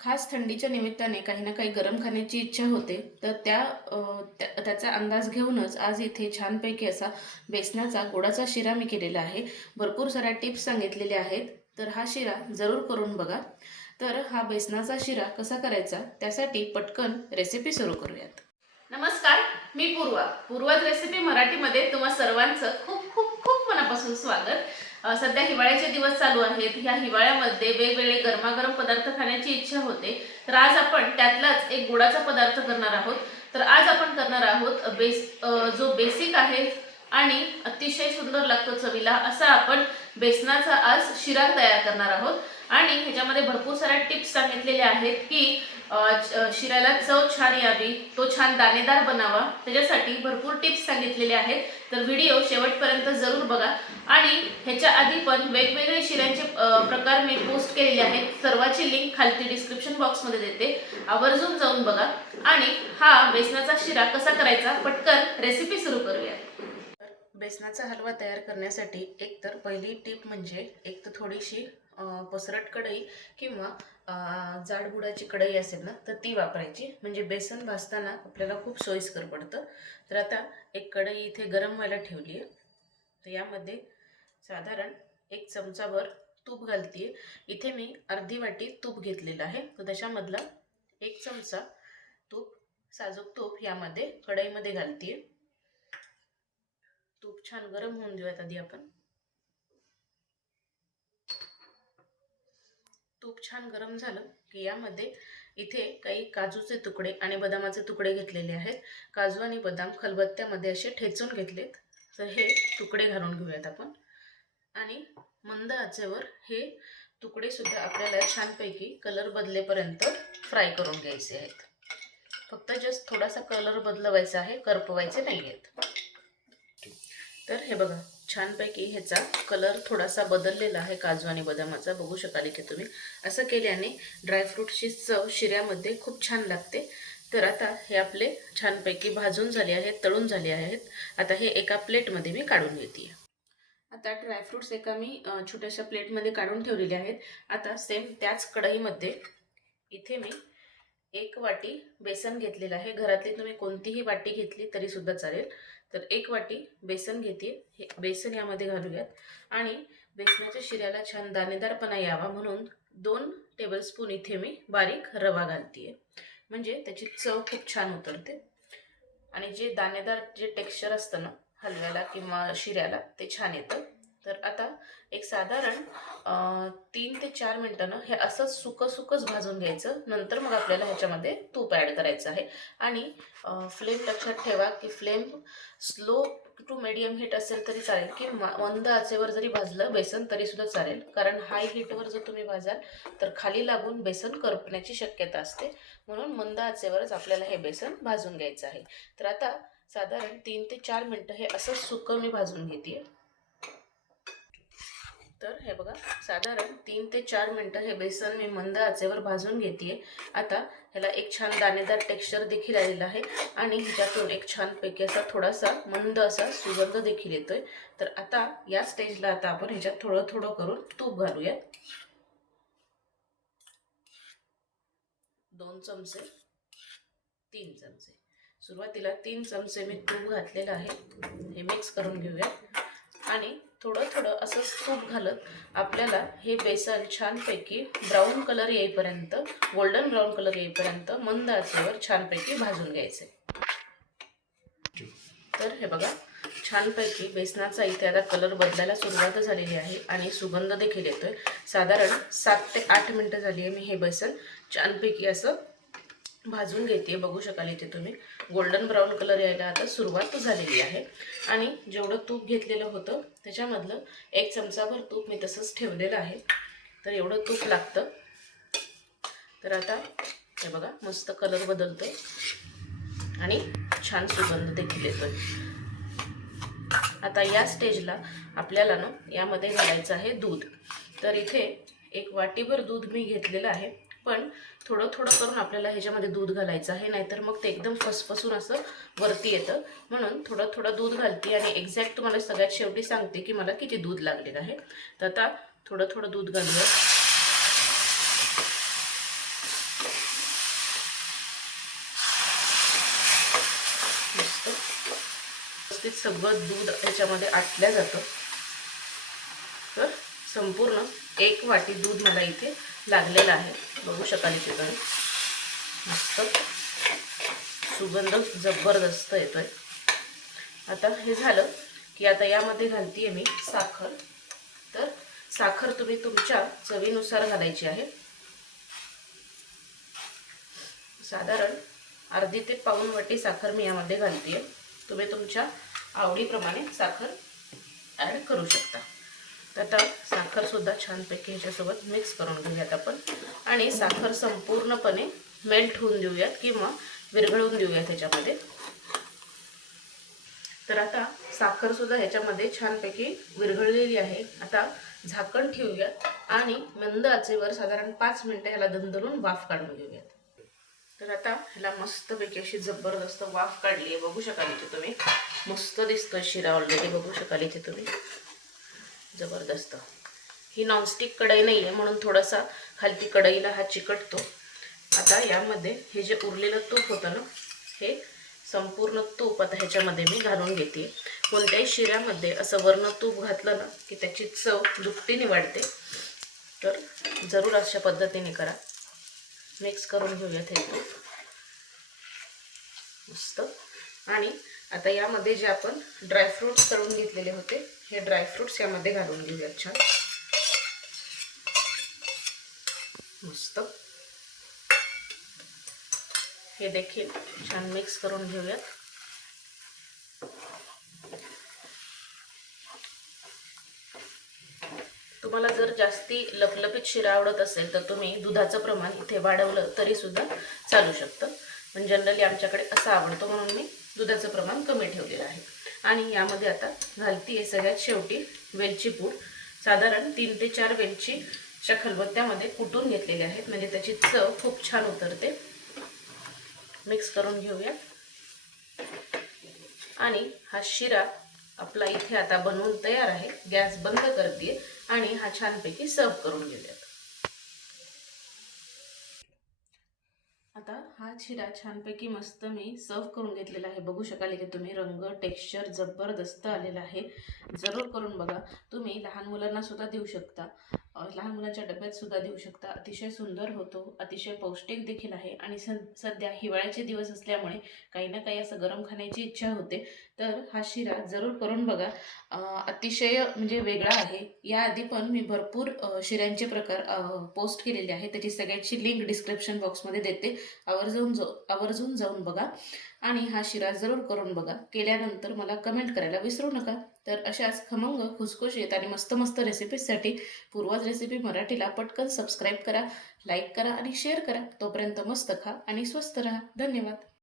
खास थंडीच्या निमित्ताने काही ना काही गरम खाण्याची इच्छा होते तर त्या त्याचा अंदाज घेऊनच आज इथे छानपैकी असा बेसनाचा गोडाचा शिरा मी केलेला आहे. भरपूर साऱ्या टिप्स सांगितलेल्या आहेत तर हा शिरा जरूर करून बघा. तर हा बेसनाचा शिरा कसा करायचा त्यासाठी पटकन रेसिपी सुरू करूयात. नमस्कार मी पूर्वा. पूर्वाज रेसिपी मराठीमध्ये तुम्हा सर्वांचं खूप खूप खूप मनापासून स्वागत. सध्या हिवाळ्याचे दिवस चालू आहेत. ह्या हिवाळ्यामध्ये वेगवेगळे गरमागरम पदार्थ खाण्याची इच्छा होते. तर आज आपण त्यातलाच एक गुडाचा पदार्थ करणार आहोत. तर आज आपण करणार आहोत बेस जो बेसिक आहे आणि अतिशय सुंदर लागतो चवीला असा आपण बेसनाचा आज शिरा तयार करणार आहोत. आणि ह्याच्यामध्ये भरपूर साऱ्या टिप्स सांगितलेल्या आहेत की शिराला चव छान यावी तो छान दाणेदार बनावा. त्याच्यासाठी भरपूर टिप्स सांगितलेले आहेत. तर व्हिडिओ शेवटपर्यंत जरूर बघा. आणि ह्याच्या आधी पण वेगवेगळे शिऱ्यांचे प्रकार मी पोस्ट केलेले आहेत. सर्वाची लिंक खालती डिस्क्रिप्शन बॉक्समध्ये देते. आवर्जून जाऊन बघा. आणि हा बेसनाचा शिरा कसा करायचा? पटकन रेसिपी सुरू करूया. बेसनाचा हलवा तयार करण्यासाठी एक तर पहिली टीप म्हणजे एक तर थोडीशी पसरट कढई किंवा जाडबुडाची जाड कढई असेल ना तर ती वापरायची. म्हणजे बेसन भाजताना आपल्याला खूप सोयीस्कर पडतं. तर आता एक कढई इथे गरम व्हायला ठेवली आहे. तर यामध्ये साधारण एक चमचाभर तूप घालते इथे मी अर्धी वाटी तूप घेतलेलं आहे. तर त्याच्यामधला एक चमचा तूप साजूक तूप यामध्ये कढईमध्ये घालते तूप छान गरम होऊन देऊयात आधी आपण. तूप छान गरम झालं की यामध्ये इथे काही काजूचे तुकडे आणि बदामाचे तुकडे घेतलेले आहेत. काजू आणि बदाम खलबत्त्यामध्ये असे ठेचून घेतलेत. तर हे तुकडे घालून घेऊयात आपण. आणि मंद आचेवर हे तुकडे सुद्धा आपल्याला छानपैकी कलर बदलेपर्यंत फ्राय करून घ्यायचे आहेत. फक्त जस्ट थोडासा कलर बदलवायचा आहे करपवायचे नाही आहेत तर हे बघा छानपैकी ह्याचा कलर थोडासा बदललेला आहे काजू आणि बदामाचा. बघू शकाल की तुम्ही. असं केल्याने ड्रायफ्रूटची चव शिऱ्यामध्ये खूप छान लागते. तर आता हे आपले छानपैकी भाजून झाले आहेत तळून झाले आहेत. आता हे एका प्लेटमध्ये मी काढून घेते. आता ड्रायफ्रुट्स एका मी छोट्याशा प्लेटमध्ये काढून ठेवलेले आहेत. आता सेम त्याच कढईमध्ये इथे मी एक वाटी बेसन घेतलेलं आहे. घरातली तुम्ही कोणतीही वाटी घेतली तरी सुद्धा चालेल. तर एक वाटी बेसन घेते. हे बेसन यामध्ये घालूयात. आणि बेसनाच्या शिऱ्याला छान दाणेदारपणा यावा म्हणून दोन टेबलस्पून इथे मी बारीक रवा घालते म्हणजे त्याची चव खूप छान उतरते. आणि जे दाणेदार जे टेक्स्चर असतं ना हलव्याला किंवा शिऱ्याला ते छान येतं. तर आता एक साधारण तीन ते चार मिनटानं हे असंच सुकं सुकंच भाजून घ्यायचं. नंतर मग आपल्याला ह्याच्यामध्ये तूप ॲड करायचं आहे. आणि फ्लेम लक्षात ठेवा की flame slow to medium heat असेल तरी चालेल की मंद आचेवर जरी भाजलं बेसन तरीसुद्धा चालेल. कारण हाय हीटवर जर तुम्ही भाजाल तर खाली लागून बेसन करपण्याची शक्यता असते. म्हणून मंद आचेवरच आपल्याला हे बेसन भाजून घ्यायचं आहे. तर आता साधारण तीन ते चार मिनटं हे असं सुकं मी भाजून घेते तर हे बघा साधारण तीन ते चार मिनटं हे बेसन मी मंद आचेवर भाजून घेते आता ह्याला एक छान दाणेदार टेक्स्चर देखील आलेला आहे आणि ह्याच्यातून एक छानपैकी असा थोडासा मंद असा सुगंध देखील येतोय. तर आता या स्टेजला आता आपण ह्याच्यात थोडं थोडं करून तूप घालूयात. दोन चमचे तीन चमचे. सुरुवातीला तीन चमचे मी तूप घातलेलं आहे. हे मिक्स करून घेऊया. आणि थोडं थोडं असं तूप घालत आपल्याला हे बेसन छानपैकी ब्राऊन कलर येईपर्यंत गोल्डन ब्राऊन कलर येईपर्यंत मंद आचेवर छानपैकी भाजून घ्यायचे. तर हे बघा छानपैकी बेसनाचा इथे आता कलर बदलायला सुरुवात झालेली आहे आणि सुगंध देखील येतोय. साधारण सात ते आठ मिनटं झाली आहे मी हे बेसन छानपैकी असं भाजून घेते बघू शकाल इथे तुम्ही. गोल्डन ब्राऊन कलर यायला आता सुरुवात झालेली आहे. आणि जेवढं तूप घेतलेलं होतं त्याच्यामधलं एक चमचाभर तूप मी तसंच ठेवलेलं आहे. तर एवढं तूप लागतं. तर आता हे बघा मस्त कलर बदलतो आणि छान सुगंध देखील येतोय. आता या स्टेजला आपल्याला ना यामध्ये घालायचं आहे दूध. तर इथे एक वाटीभर दूध मी घेतलेलं आहे. पण थोडं थोडं करून आपल्याला ह्याच्यामध्ये दूध घालायचं आहे नाहीतर मग ते एकदम फसफसून असं वरती येतं. म्हणून थोडं थोडं दूध घालते आणि एक्झॅक्ट तुम्हाला सगळ्यात शेवटी सांगते की मला किती दूध लागलेलं आहे. तर आता थोडं थोडं दूध घालूया. सगळं दूध ह्याच्यामध्ये आटल्या जातं. तर संपूर्ण एक वाटी दूध मला इथे लागलेलं आहे. बघू शकाल इथे मस्त. सुगंध जबरदस्त येतोय. आता हे झालं की आता यामध्ये घालतीये मी साखर. तर साखर तुम्ही तुमच्या चवीनुसार घालायची आहे. साधारण अर्धी ते पाऊण वाटी साखर मी यामध्ये घालते तुम्ही तुमच्या आवडीप्रमाणे साखर ॲड करू शकता. आता साखरसुद्धा छानपैकी ह्याच्यासोबत मिक्स करून घेऊयात आपण. आणि साखर संपूर्णपणे मेल्ट होऊन देऊयात किंवा विरघळून देऊयात ह्याच्यामध्ये. तर आता साखरसुद्धा ह्याच्यामध्ये छानपैकी विरघळलेली आहे. आता झाकण ठेवूयात आणि मंद आचेवर साधारण पाच मिनटं ह्याला दंदरून वाफ काढून घेऊयात. तर आता ह्याला मस्तपैकी अशी जबरदस्त वाफ काढली आहे. बघू शकाल इथे तुम्ही. मस्त दिसतं शिरा ऑलरेडी बघू शकाल इथे तुम्ही. जबरदस्त. ही नॉनस्टिक कढई नाही आहे म्हणून थोडासा खालती कढईला हा चिकटतो. आता यामध्ये हे जे उरलेलं तूप होतं ना हे संपूर्ण तूप आता ह्याच्यामध्ये मी घालून घेते. कोणत्याही शिऱ्यामध्ये असं वर्ण तूप घातलं ना की त्याची चव दुपटीने वाढते तर जरूर अशा पद्धतीने करा. मिक्स करून घेऊयात हे तूप. मस्त. आणि आता यामध्ये जे आपण ड्रायफ्रूट्स तळून घेतलेले होते हे ड्रायफ्रूट्स यामध्ये घालून घेऊयात छान. मस्त. हे देखील छान मिक्स करून घेऊयात. तुम्हाला जर जास्ती लपलपीत शिरा आवडत असेल तर तुम्ही दुधाचं प्रमाण इथे वाढवलं तरी सुद्धा चालू शकतं. पण जनरली आमच्याकडे असं आवडतो म्हणून मी दुधाचं प्रमाण कमी ठेवलेलं आहे. आणि यामध्ये आता घालती आहे सगळ्यात शेवटी वेलची पूड. साधारण तीन ते चार वेलची अशा खलबत्त्यामध्ये कुटून घेतलेली आहेत. म्हणजे त्याची चव खूप छान उतरते. मिक्स करून घेऊया. आणि हा शिरा आपला इथे आता बनवून तयार आहे. गॅस बंद करते आणि हा छानपैकी सर्व करून घेऊयात आता हा शिरा छानपैकी मस्त मी सर्व करून घेतलेला आहे. बघू शकाल इथे तुम्ही रंग टेक्स्चर जबरदस्त आलेला आहे. जरूर करून बघा. तुम्ही लहान मुलांना सुद्धा देऊ शकता. लहान मुलांच्या डब्यात सुद्धा देऊ शकता. अतिशय सुंदर होतो. अतिशय पौष्टिक देखील आहे. आणि सध्या हिवाळ्याचे दिवस असल्यामुळे काही ना काही असं गरम खाण्याची इच्छा होते. तर हा शिरा जरूर करून बघा. अतिशय म्हणजे वेगळा आहे. याआधी पण मी भरपूर शिऱ्यांचे प्रकार पोस्ट केलेले आहे त्याची सगळ्याची लिंक डिस्क्रिप्शन बॉक्समध्ये देते. आवर्जून जो आवर्जून जाऊन बघा. आणि हा शिरा जरूर करून बघा. केल्यानंतर मला कमेंट करायला विसरू नका. तर अशाच खमंग खुसखुशीत आणि मस्त मस्त रेसिपीजसाठी पूर्वाज रेसिपी मराठीला पटकन सबस्क्राईब करा लाईक करा आणि शेअर करा. तोपर्यंत मस्त खा आणि स्वस्त राहा. धन्यवाद.